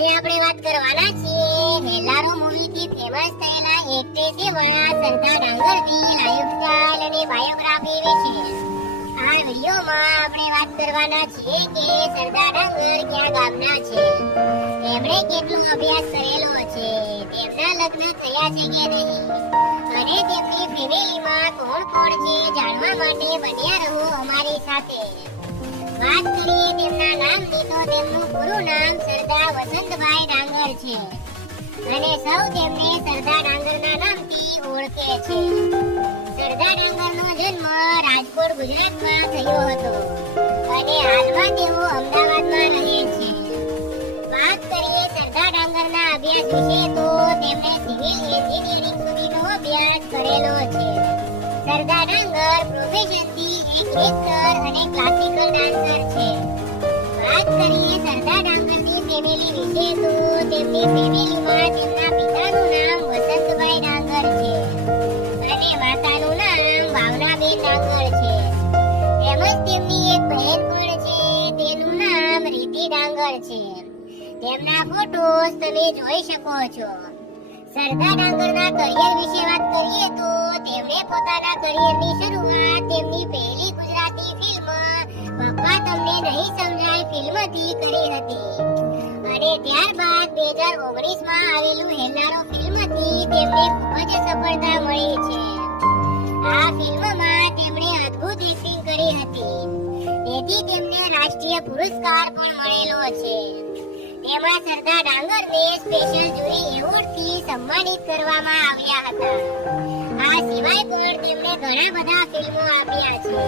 આજે આપણે વાત કરવાના છીએ હેલારો મૂવીથી ફેમસ થયેલા એક્ટ્રેસ એવા સરદાર ડાંગરની લાઈફસ્ટાઈલ અને બાયોગ્રાફી વિશે. આ વિડિયોમાં આપણે વાત કરવાના છીએ કે સરદાર ડાંગર કયા ગામના છે, તેમણે કેટલો અભ્યાસ કરેલો છે, તેમના લગ્ન થયા છે કે નહીં અને તેમની ફેમિલીમાં કોણ કોણ છે, જાણવા માટે બન્યા રહો અમારી સાથે. વાત કરીએ તેમના નામની તો તેમનું પૂરું નામ સરદાર વસંતભાઈ ડાંગર છે અને સૌ તેમને સરદાર ડાંગરના નામથી ઓળખે છે. સરદાર ડાંગરનો જન્મ રાજકોટ ગુજરાતમાં થયો હતો અને હાલમાં તેઓ અમદાવાદમાં રહે છે. વાત કરીએ સરદાર ડાંગરના અભ્યાસ વિશે તો તેમણે સિવિલ એન્જિનિયરિંગ સુધીનો અભ્યાસ કરેલો છે. સરદાર ડાંગર પ્રોફેશનથી એક એક્ટર અને ક્લાસિકલ ડાન્સર છે. વાત કરીએ સરદાર ડાંગરની ફેમિલી વિશે તો તેમની ફેમિલીમાં તેમના પિતાનું નામ વસંતભાઈ ડાંગર છે અને માતાનું નામ ભાવનાબેન ડાંગર છે. તેમજ તેમની એક બહેન પણ છે, તેનું નામ રીતિ ડાંગર છે. તેમના ફોટોસ તમે જોઈ શકો છો. સરદાર ડાંગરના કરિયર વિશે વાત કરીએ તો તેમણે પોતાના કરિયરની શરૂઆત તેમની પહેલી ગુજરાતી ફિલ્મ પપ્પા તમને નહીં સમજાય ફિલ્મથી કરી હતી અને ત્યારબાદ 2019માં આવેલું હેલારો ફિલ્મથી તેમને ખૂબ જ સફળતા મળી છે. આ ફિલ્મમાં તેમણે અદ્ભુત એક્ટિંગ કરી હતી, તેથી તેમને રાષ્ટ્રીય પુરસ્કાર પણ મળેલો છે. તેમાં સરદાર ડાંગરને સ્પેશિયલ જ્યુરી એવોર્ડથી સન્માનિત કરવામાં આવ્યા હતા. આ સિવાય પણ તેમણે ઘણા બધા ફિલ્મો આપ્યા છે.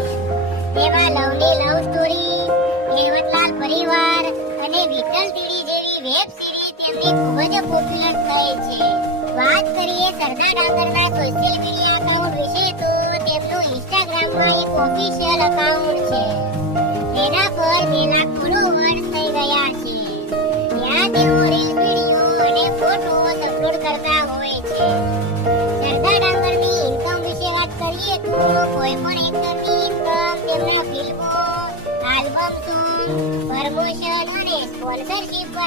તેમાં લવની લવ સ્ટોરી, કહેવતલાલ પરિવાર અને વિઠ્ઠલ તીડી જેવી વેબ સિરીઝ તેમની ખૂબ જ પોપ્યુલર થઈ છે. વાત કરીએ સરદાર ડાંગરના સોશિયલ મીડિયા અકાઉન્ટ વિશે તો તેમનું ઇન્સ્ટાગ્રામમાં એક ઓફિશિયલ અકાઉન્ટ છે. તેના પર 2 લાખ ફોલોવર્સ થઈ ગયા છે. ત્યાં તેઓ રીલ્સ, વિડીયો અને ફોટોસ અપલોડ કરતા હોય છે. સરદાર ડાંગરની ઇન્કમ વિશે વાત કરીએ તો કોઈ પણ એક્ટરની ઇન્કમ તેમના ફિલ્મો, આલ્બમ સોંગ, પ્રમોશન અને સ્પોન્સરશિપ પર